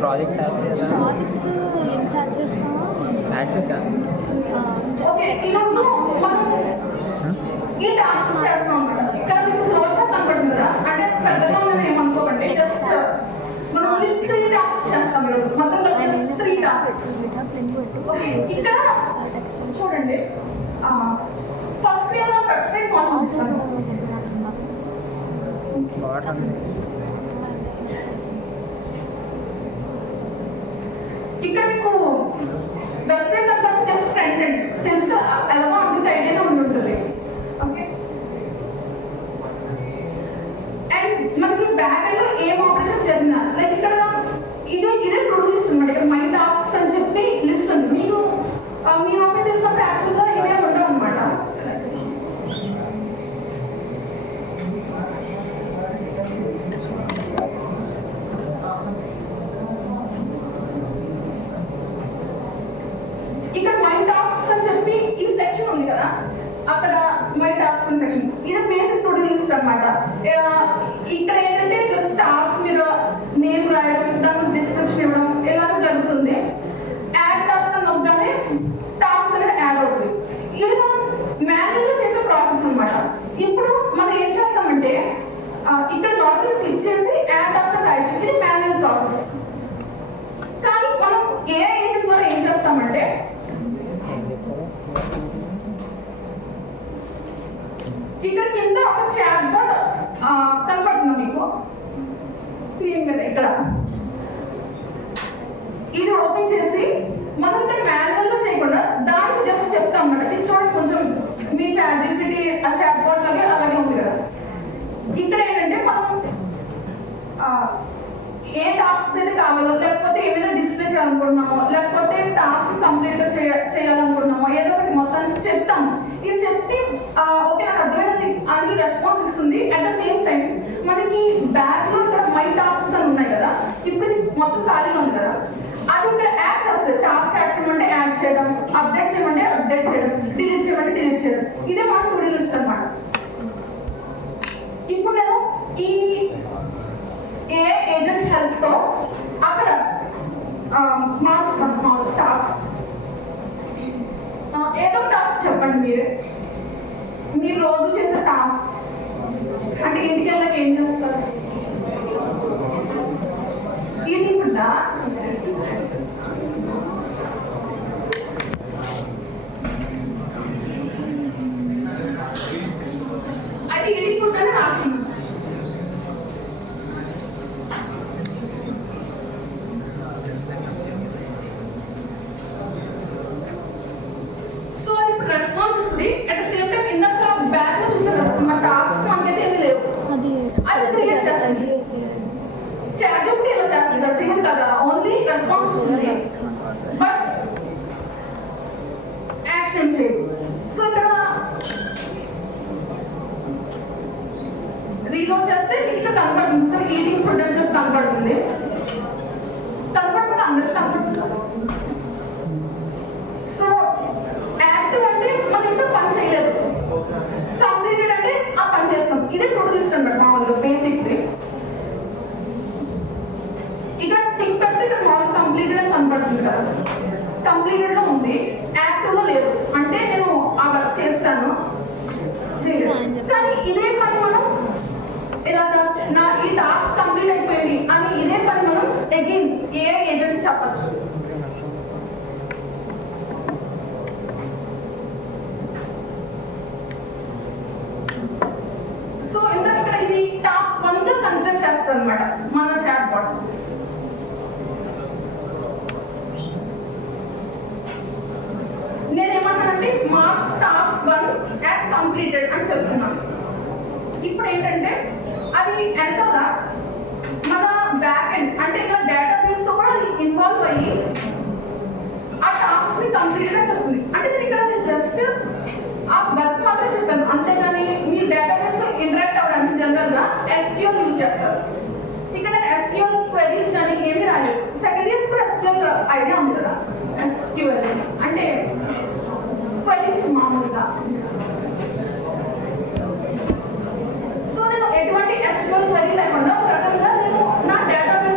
Projects add చేయాలా? ప్రాజెక్ట్స్ ఏం యాడ్ చేస్తామా? యాడ్ చేశాను. ఓకే, ఈరోజు మనం ఈ టాస్క్ చేస్తాం అన్నమాట. ఇక్కడ మీకు ఫ్లో చార్ట్ కనపడుతుంది కదా, అంటే పెద్దగా ఉన్నది ఏమనుకోకండి, జస్ట్ మనం ఓన్లీ 3 టాస్క్ చేస్తాం ఈరోజు. మొత్తం జస్ట్ 3 టాస్క్స్. ఓకే, ఇక్కడ చూడండి, ఫస్ట్ నేను వెబ్సైట్ కాల్ చేస్తాను. ఇక్కడ మీకు వెబ్సైట్ అంతా జస్ట్ ఫ్రంట్ ఎండ్ తెలుసు, ఎలాగో అందుకు ఐడియానే ఉంటుంది. ఓకే, అండ్ మనకి బ్యాక్ ఎండ్ లో ఏం ఆపరేషన్స్ జరిగినా, లైక్ ఇక్కడ ఇదే ప్రొడ్యూస్ అనమాట. ఇక్కడ మై టాస్క్స్ అని చెప్పి లిస్ట్ ఉంది. మీరు ఓపెన్ చేసినప్పుడు యాక్చువల్గా ఇవే ఉండవు అనమాట. ఇక్కడ మై టాస్క్స్ అని చెప్పి ఈ సెక్షన్ ఉంది కదా, అక్కడ మై టాస్క్స్ అని సెక్షన్, ఇది బేసిక్ టు డూ లిస్ట్ అనమాట. ఇక్కడ ఏంటంటే జస్ట్ టాస్క్ మీరు నేమ్ రాయడం, దాని డిస్క్రిప్షన్ ఇవ్వడం ఇలాగ జరుగుతుంది. యాడ్ టాస్క్ అని నొక్కగానే టాస్క్ అనేది యాడ్ అవుతుంది. ఇది మనం మాన్యువల్గా చేసే ప్రాసెస్ అనమాట. ఇప్పుడు మనం ఏం చేస్తామంటే ఇక్కడ లాగిన్ క్లిక్ చేసి యాడ్ టాస్క్ అని రాయొచ్చు. ఇది మాన్యువల్ ప్రాసెస్. కానీ మనం ఏ ఏజెంట్ ద్వారా ఏం చేస్తామంటే ఇక్కడ కింద ఒక చాట్ బాట్ కనపడుతుంది మీకు స్క్రీన్ మీద. ఇక్కడ ఇది ఓపెన్ చేసి మనం ఇక్కడ మాన్యువల్ గా చేయకుండా దానికి జస్ట్ చెప్తాం అన్నమాట. ఇది చూడండి, కొంచెం మీ చాట్ జీపీటీ ఆ చాట్ బాట్ లాగే అలాగే ఉంది కదా. ఇక్కడ ఏంటంటే మనం ఏ టాస్క్స్ అయితే కావాలో, లేకపోతే ఏమైనా డిస్ప్లే చేయాలనుకుంటున్నామో, లేకపోతే టాస్క్ కంప్లీట్ గా చేయాలనుకుంటున్నామో, ఏదో ఒకటి మొత్తానికి చెప్తాము. ఇది చెప్తే ఓకే నాకు అర్థమైనది అని రెస్పాన్స్ ఇస్తుంది. అట్ ద సేమ్ టైం మనకి బ్యాక్ లో ఇక్కడ మై టాస్క్స్ అని ఉన్నాయి కదా, ఇప్పుడు ఇది మొత్తం ఖాళీగా ఉంది కదా, అది ఇక్కడ యాడ్ చేస్తుంది. టాస్క్ యాడ్ చేయమంటే యాడ్ చేయడం, అప్డేట్ చేయమంటే అప్డేట్ చేయడం, డిలీట్ చేయమంటే డిలీట్ చేయడం. ఇదే మన టు డూ లిస్ట్ అన్నమాట. ఇప్పుడు నేను ఈ ఏ ఏజెంట్ హెల్ప్ తో అక్కడ మార్చుతాను టాస్క్. ఏదో టాస్క్ చెప్పండి మీరు రోజు చేసే టాస్క్. అంటే ఇంటికి వెళ్ళాక ఏం చేస్తారు? ఈటింగ్ ఫుడ్డా? అయితే ఈటింగ్ ఫుడ్ అని రాసింది. రెస్పాన్స్ ఇస్తుంది. అట్ ద సేమ్ టైం ఇందాక బ్యాక్ లో చూసారు కదా, మా టాస్క్ మనకైతే ఏమీ లేవు, అది క్రియేట్ చేస్తుంది. చాట్ జీపీటీ ఎలా చేస్తుంది? చేయదు కదా, ఓన్లీ రెస్పాన్స్ ఇస్తుంది, బట్ యాక్షన్ చేయదు. సో ఇక్కడ రీలోడ్ చేస్తే మీకు ఇక్కడ కనపడుతుంది సార్, ఈటింగ్ ఫుడ్ అని చెప్పి కనపడుతుంది. అందరికి కనపడుతుంది. సో యాక్టివ్ అంటే మనం ఇంకా పని చేయలేదు, కంప్లీటెడ్ అంటే ఆ పని చేస్తాం. ఇదే టు డూ లిస్ట్ అన్నమాట మామూలుగా బేసిక్. ఇక టిక్ పెడితే ఇక్కడ మామూలు కంప్లీటెడ్ అని కనపడుతుంది కదా, కంప్లీటెడ్ లో ఉంది, యాక్టివ్ లో లేదు. అంటే నేను ఆ వర్క్ చేస్తాను చేయలేదు. కానీ ఇదే పని మనం ఇలాగా నా ఈ టాస్క్ కంప్లీట్ అయిపోయింది అని ఇదే పని మనం అగైన్ ఏ ఏజెంట్ చెప్పచ్చు. సో ఇంకా ఇక్కడ ఇది టాస్క్ 1 గా కన్సిడర్ చేస్తుంది అనమాట మన చాట్ బాట్. నేనేమంటానంటే మా టాస్క్ 1 యాజ్ కంప్లీటెడ్ అని చెప్తున్నాను. ఇప్పుడు ఏంటంటే అది వెనకాల మన బ్యాక్ ఎండ్ అంటే ఇలా డేటాబేస్ తో కూడా ఇన్వాల్వ్ అయ్యి ఆ టాస్క్ ని కంప్లీట్ గా చెప్తుంది. అంటే నేను ఇక్కడ జస్ట్ ఆ వర్క్ మాత్రమే చెప్పాను, అంతేగాని మీ డేటాబేస్ తో ఇంటరాక్ట్ అవ్వడానికి జనరల్ గా SQL యూజ్ చేస్తారు. ఇక్కడ SQL క్వెరీస్ కానీ ఏమి రాలేదు. సెకండ్ ఇయర్స్ కూడా SQL ఐడియా ఉంది కదా, SQL అంటే క్వెరీస్ మామూలుగా. సో నేను ఎటువంటి SQL క్వెరీ లేకుండా ఒక రకంగా నేను నా డేటాబేస్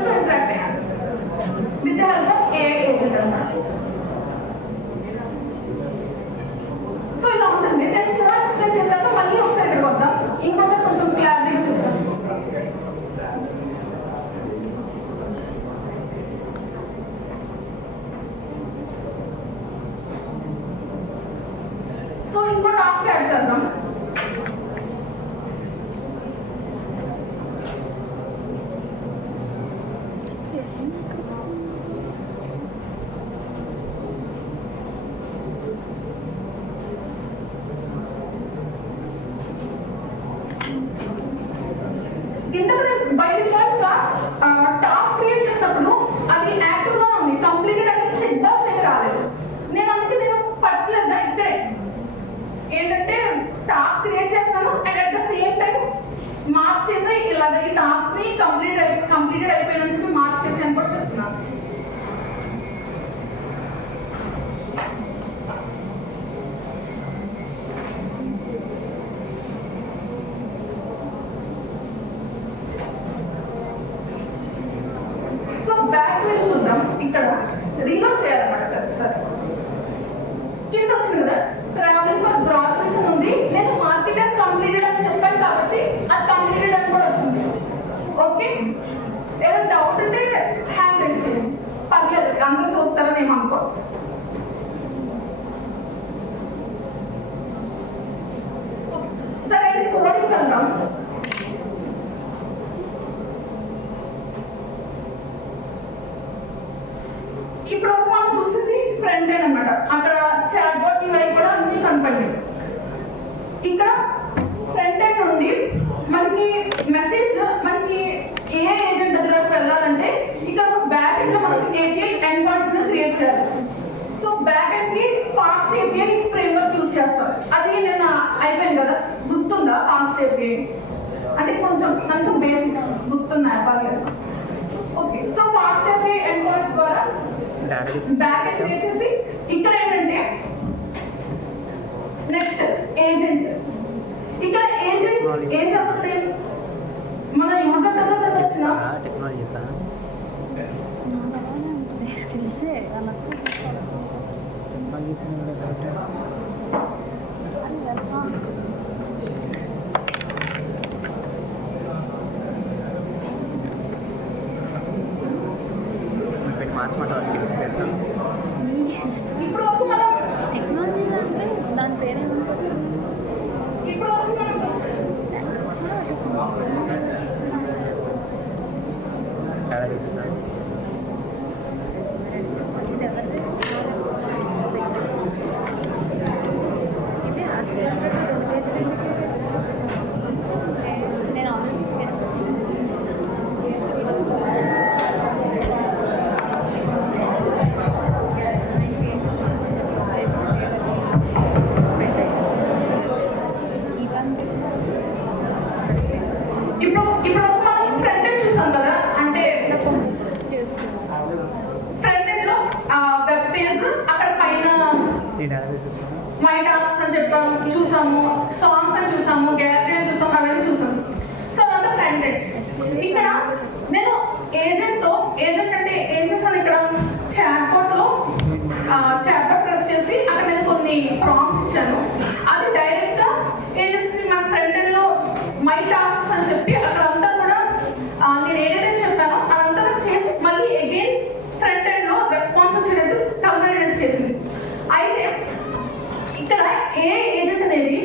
ఏంటంటే టాస్క్ క్రియేట్ చేస్తాను and at the same time mark చేసి ఇలాగ ఈ టాస్క్ ని కంప్లీటెడ్ అయిపోయిందని చెప్పి మార్క్ చేసి అని కూడా చెప్తున్నాను. సో బ్యాక్ వైపు చూద్దాం. ఇక్కడ రీలోడ్ చేయాలన్నమాట. సరే కింద వచ్చింది కదా ట్రావెలింగ్ ఫర్ గ్రాసరీస్ అని ఉంది. నేను మార్కెట్ హస్ కంప్లీటెడ్ అని చెప్పాను కాబట్టి అది కంప్లీటెడ్ అని కూడా వచ్చింది. ఓకే ఏదైనా డౌట్ ఉంటే హ్యాండ్ రైజ్ చేయండి, పర్లేదు అందరూ చూస్తారని ఏం అనుకో. సరే అయితే కోడింగ్ వెళ్దాం. ఇప్పుడు మనం చూసింది ఫ్రంట్ ఎండ్ అన్నమాట. అక్కడ చాట్ బాట్ యూఐ కూడా అన్ని కనపడింది. ఇక్కడ ఫ్రంట్ ఎండ్ నుండి మనకి మెసేజ్ మనకి ఏ ఏజెంట్ దగ్గరకు వెళ్ళాలంటే ఇక్కడ ఒక బ్యాక్ ఎండ్ లో మనకి ఏపీఐ ఎండ్ పాయింట్స్ క్రియేట్ చేయాలి. సో బ్యాక్ ఎండ్ కి ఫాస్ట్ ఏపీఐ ఫ్రేమ్వర్క్ యూజ్ చేస్తారు. అది నేను అయిపోయింది కదా, గుర్తుందా ఫాస్ట్ ఏపీఐ అంటే కొంచెం బేసిక్స్ గుర్తున్నాయి పర్లేదు. Okay so fast API end points ద్వారా బ్యాక్ ఎండ్ క్రియేట్ చేసి ఇక్కడ ఏంటంటే నెక్స్ట్ ఏజెంట్. ఇక్కడ ఏజెంట్ ఏం చేస్తుంది, మన యూజర్ దగ్గర వచ్చిన ఇప్పుడు వరకు మనం టెక్నాలజీ అంటే దాని పేరేమంటారు? ఇప్పుడు వరకు మనం ఇప్పుడు మనం ఫ్రంట్ ఎండ్ చూసాం కదా, అంటే ఫ్రంట్ ఎండ్ లో వెబ్ పేజ్ అక్కడ పైన మై టాస్క్స్ అని చెప్పాము, చూసాము సాంగ్స్ అని చూసాము, గ్యాలరీ అని చూసాము, అవన్నీ చూసాము. సో అదంతా ఫ్రంట్ ఎండ్. ఇక్కడ నేను ఏజెంట్ అంటే ఏం చేస్తాను, ఇక్కడ చాట్ బాట్ లో చాట్ బాట్ ప్రెస్ చేసి అక్కడ నేను కొన్ని ప్రాంప్ట్స్ ఇచ్చాను. అది డైరెక్ట్ గా ఏం చేస్తుంది, మన ఫ్రంట్ ఎండ్ లో మై టాస్క్స్ అని చెప్పి అక్కడంతా కూడా నేను ఏదైతే చెప్పానో అదంతా చేసి మళ్ళీ అగైన్ ఫ్రంట్ ఎండ్ లో రెస్పాన్స్ వచ్చేటట్టు కంప్లీట్ చేసింది. అయితే ఇక్కడ ఏ ఏజెంట్ అనేది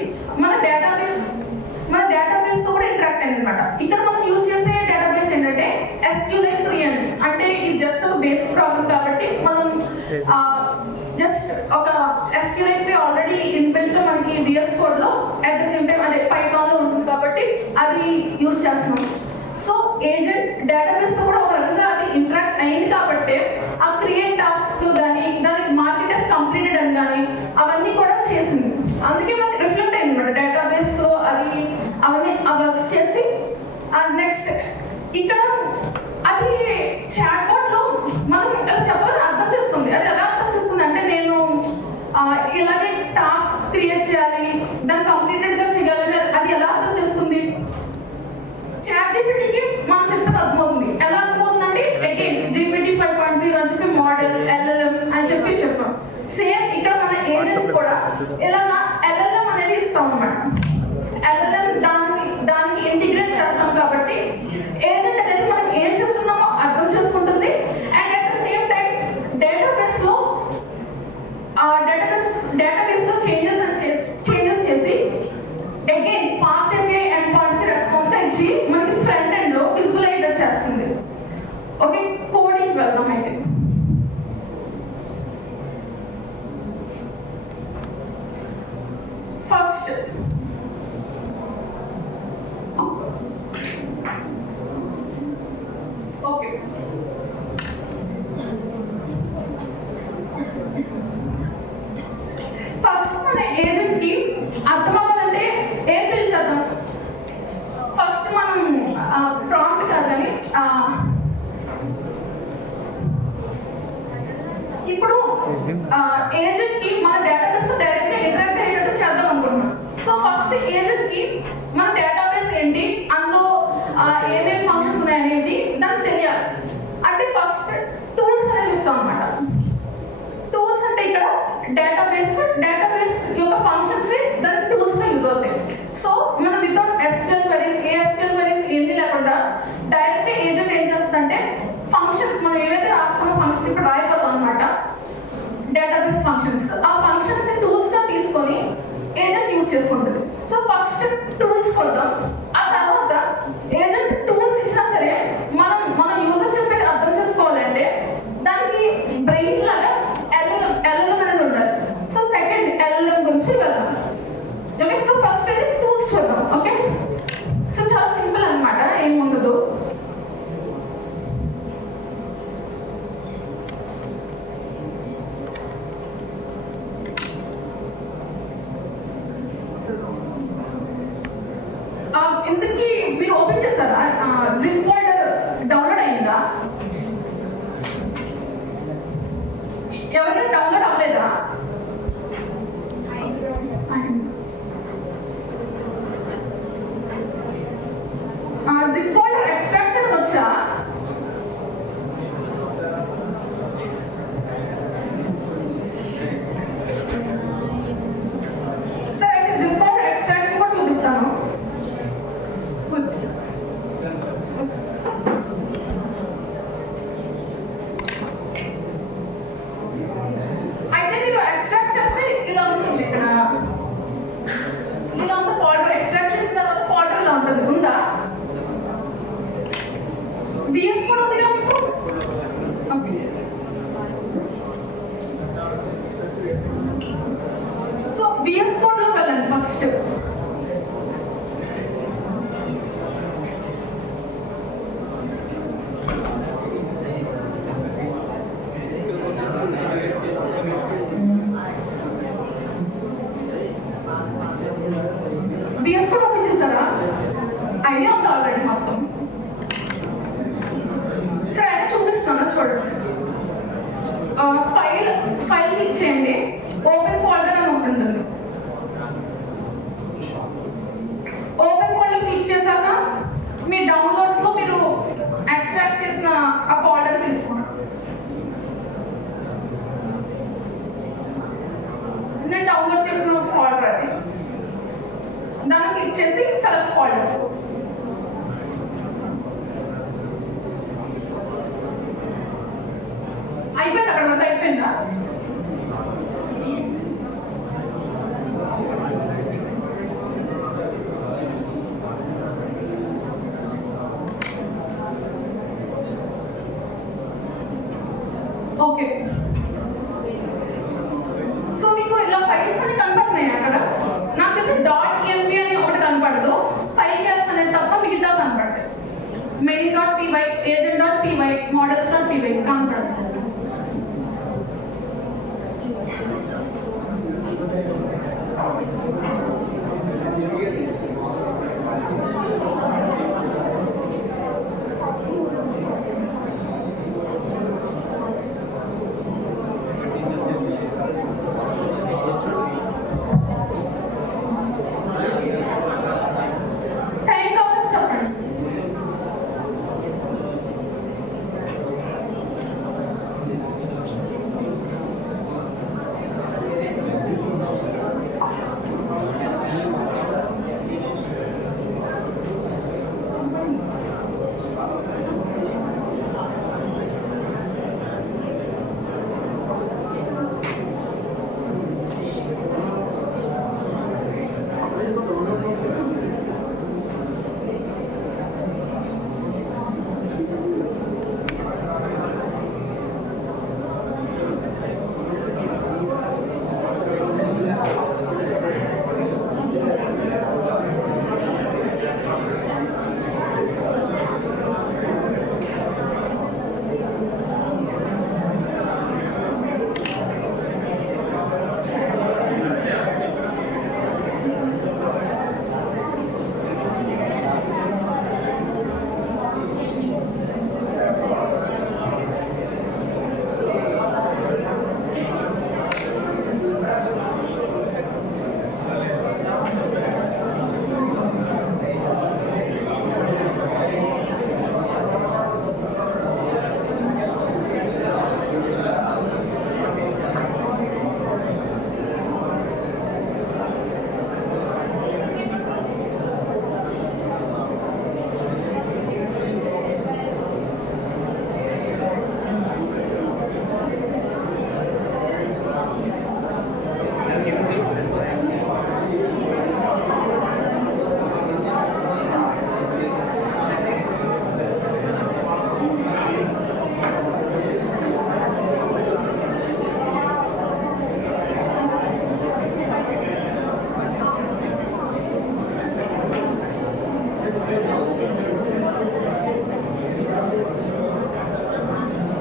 మన డేటాబేస్ తో కూడా ఇంటరాక్ట్ అయింది అనమాట. ఇక్కడ మనం యూజ్ చేసే డేటాబేస్ ఏంటంటే SQLite 3 అని. అంటే ఇది జస్ట్ ఒక బేసిక్ ప్రాబ్లం కాబట్టి మనం జస్ట్ ఒక SQLite 3 ఆల్రెడీ ఇన్బిల్ట్ మనకి VS కోడ్ లో అట్ ద సేమ్ టైం అదే పైథాన్ లో ఉంటుంది కాబట్టి అది యూజ్ చేస్తున్నాం. సో ఏజెంట్ డేటాబేస్ తో కూడా ఒక రకంగా అది ఇంటరాక్ట్ అయింది కాబట్టి ఆ క్రియేట్ టాస్క్ కానీ దానికి మార్కెట్ హస్ కంప్లీటెడ్ అని కానీ అవన్నీ కూడా చేసింది. అందుకే మనకి రిఫ్లెక్ట్ అయింది అనమాట డేటాబేస్ తో అది అవన్నీ ఆ వర్క్స్ చేసి. నెక్స్ట్ ఇక్కడ అది చాట్ బాట్ లో మనం చెప్పాలని అర్థం చేస్తుంది. అది ఎలా అర్థం చేస్తుంది అంటే నేను ఇలాగే టాస్క్ క్రియేట్ చేయాలి, దాన్ని కంప్లీటెడ్ గా చేయాలని అది ఎలా అర్థం చేస్తుంది. చాట్ జీపీటీకి మనం చెప్పేది అర్థమవుతుంది. ఎలా అర్థమవుతుందంటే అగైన్ GPT 5.0 అని చెప్పి మోడల్ LLM అని చెప్పి చెప్పాం. సేమ్ ఇక్కడ మన ఏజెంట్ కూడా ఇలాగా LLM అనేది ఇస్తాం అన్నమాట. LLM దానికి ఇంటిగ్రేట్ చేస్తాం కాబట్టి ఏజెంట్ అనేది ఏజెంట్ కి మన డేటాబేస్ డైరెక్ట్ గా ఇంటరాక్ట్ అయ్యేటట్టు చేద్దాం అనుకుంటున్నాం. సో ఫస్ట్ ఏజెంట్ కి మన డేటాబేస్ ఏంటి, అందులో ఏమేమి ఫంక్షన్స్ ఉన్నాయి అనేది దానికి తెలియాలి. అంటే ఫస్ట్ టూల్స్ అనేవి ఇస్తాం అన్నమాట. టూల్స్ అంటే ఇక్కడ డేటాబేస్ యొక్క ఫంక్షన్స్ దాని టూల్స్ యూజ్ అవుతాయి. సో మనం without SQL queries SQL queries ఏమీ లేకుండా డైరెక్ట్ ఏజెంట్ ఏం చేస్తుందంటే ఫంక్షన్స్ మనం ఏవైతే రాస్తామో ఫంక్షన్స్ ఇప్పుడు రాయిపోతాం అన్నమాట. డేటాబేస్ ఫంక్షన్స్ ఆ ఫంక్షన్స్ ని టూల్స్ గా తీసుకొని ఏజెంట్ యూజ్ చేసుకుంటుంది. సో ఫస్ట్ టూల్స్ కొద్దాం. ఆ తర్వాత ఏజెంట్ టూల్స్ ఇచ్చినా సరే మన యూజర్ చెప్పేది అర్థం చేసుకోవాలంటే దానికి బ్రెయిన్ లాగా LLM అనేది ఉండాలి. సో సెకండ్ LLM గురించి వెళ్దాం. ఓకే, సో ఫస్ట్ అయితే టూల్స్ చూద్దాం. ఓకే, సో చాలా సింపుల్ అన్నమాట, ఏమి ఉండదు. ఇంతకీ మీరు ఓపెన్ చేస్తారా? జిప్ ఫోల్డర్ డౌన్లోడ్ అయిందా? ఎవరైనా డౌన్లోడ్ అవ్వలేదా? జిప్ ఫోల్డర్ ఎక్స్ట్రాక్ట్ చేయడం వచ్చా? సరే, అయితే జిప్ ఫోల్డర్ ఎక్స్ట్రాక్షన్ కూడా చూపిస్తాను. అయితే మీరు ఎక్స్ట్రాక్ట్ చేస్తే ఇలా ఉంటుంది. ఇక్కడ ఇలా ఉంది ఫోల్డర్. ఎక్స్ట్రాక్ట్ చేసిన తర్వాత ఫోల్డర్ ఇలా ఉంటుంది. ఉందా? VS కూడా ఉంది కదా మీకు? ఓకే, సో VS కోడ్ లోకి వెళ్ళండి ఫస్ట్. VS కోడ్ ఓపెన్ చేస్తారా? ఐడియా ఉంది ఆల్రెడీ మొత్తం. సరే, అయినా చూపిస్తాను చూడండి. ఫైల్ క్లిక్ చేయండి. ఓపెన్ ఫోల్డర్ అని ఉంటుంది. ఓపెన్ ఫోల్డర్ క్లిక్ చేశాక మీ డౌన్లోడ్స్ లో మీరు ఎక్స్ట్రాక్ట్ చేసిన ఆ ఫోల్డర్ తీసుకోండి. నేను డౌన్లోడ్ చేసిన ఫోల్డర్ అది. దాన్ని క్లిక్ చేసి సెలెక్ట్ ఫోల్డర్. అయిపోయింది, అక్కడ వద్ద అయిపోయిందా?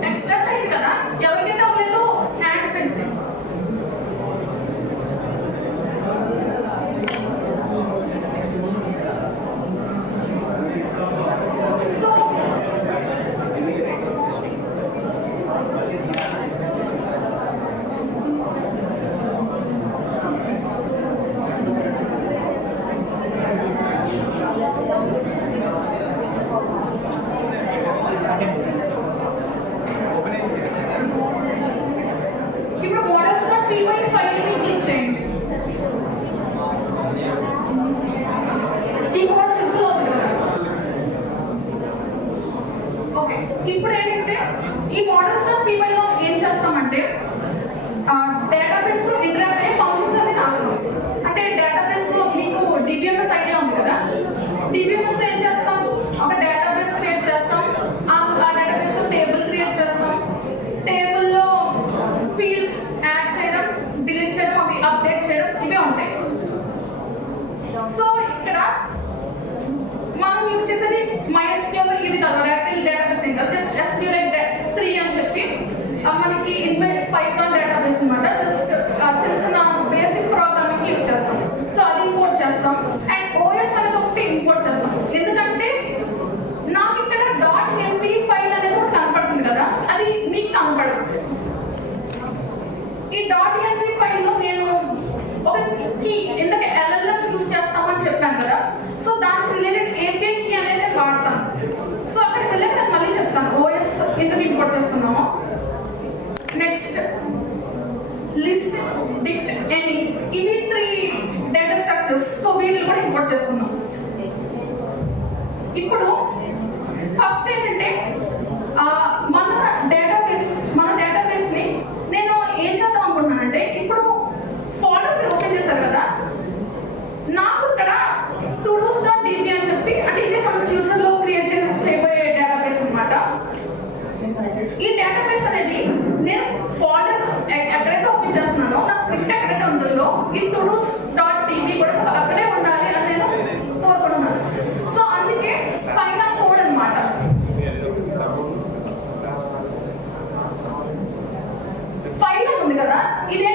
ఎక్స్ట్రాక్ట్ అయింది కదా, ఎవరికైతే అవ్వలేదు హ్యాండ్స్ రైజ్ చేయండి. సో ఇప్పుడు మోడల్స్ డాట్ py ఫైల్ ని క్లిక్ చేయండి. ఈ కోడ్ విజిబుల్ అవుతుంది కదా. ఓకే, ఇప్పుడు ఏంటంటే ఈ మోడల్స్ డాట్ py లో ఏం చేస్తామంటే డేటాబేస్ తో ఇంటరాక్ట్ అయ్యే ఫంక్షన్స్ అన్ని రాస్తాం. అంటే డేటాబేస్ లో మీకు DBMS ఐడియా ఉంది కదా, DBMS లో ఏం చేస్తాం, ఒక డేటాబేస్ క్రియేట్ చేస్తాం, ఆ డేటాబేస్ లో టేబుల్ క్రియేట్ చేస్తాం, టేబుల్ లో ఫీల్డ్స్ యాడ్ చేయడం, డిలీట్ చేయడం, అవి అప్డేట్ చేయడం, ఇవే ఉంటాయి. సో ఇక్కడ మనం యూజ్ చేసేది MySQL ఇది కాదు, Oracle డేటాబేస్ ఇంకా జస్ట్ SQLite 3 అని చెప్పి మనకి ఇన్బిల్ట్ పైథాన్ డేటాబేస్ అన్నమాట. జస్ట్ చిన్న చిన్న బేసిక్ ప్రోగ్రామింగ్ యూజ్ చేస్తాం. సో అది ఇంపోర్ట్ చేస్తాం అండ్ OS అనేది ఒకటి ఇంపోర్ట్ చేస్తాం. ఎందుకంటే నాకు ఇక్కడ .mv ఫైల్ అనేది కూడా కనపడుతుంది కదా, అది మీకు కనపడదు. ఈ .mv ఫైల్ లో నేను ఒక కీ ఇంతక LLM యూజ్ చేస్తామని చెప్పాను కదా, సో దానికి రిలేటెడ్ API కీ అనేది వాడతాను. సో అక్కడికి వెళ్ళాక నేను మళ్ళీ చెప్తాను OS ఎందుకు ఇంపోర్ట్ చేస్తున్నామో. నెక్స్ట్ లిస్ట్, డిక్ట్, ఎనీ, ఇవి 3 డేటా స్ట్రక్చర్స్. సో వీటిని కూడా ఇంపోర్ట్ చేస్తున్నాం. ఇప్పుడు ఫస్ట్ ఏంటంటే మన డేటాబేస్ ని నేను ఏం చేద్దాం అనుకుంటున్నానంటే, ఇప్పుడు ఫోల్డర్ మీరు ఓపెన్ చేశారు కదా, నాకు ఇక్కడ todos.db అని చెప్పి, అంటే ఇదే మనం ఫ్యూచర్ లో క్రియేట్ చేయబోయే డేటాబేస్ అన్నమాట. ఈ డేటాబేస్ అనేది నేను ఫోల్డర్ ఎక్కడైతే ఓపెన్ చేస్తున్నానో, నా స్క్రిప్ట్ ఎక్కడైతే ఉంటుందో ఈ todos.db కూడా అక్కడే ఉండాలి అని నేను కోరుకుంటున్నాను. సో అందుకే పైన కోడ్ అన్నమాట. ఫైల్ ఉంది కదా, ఇదే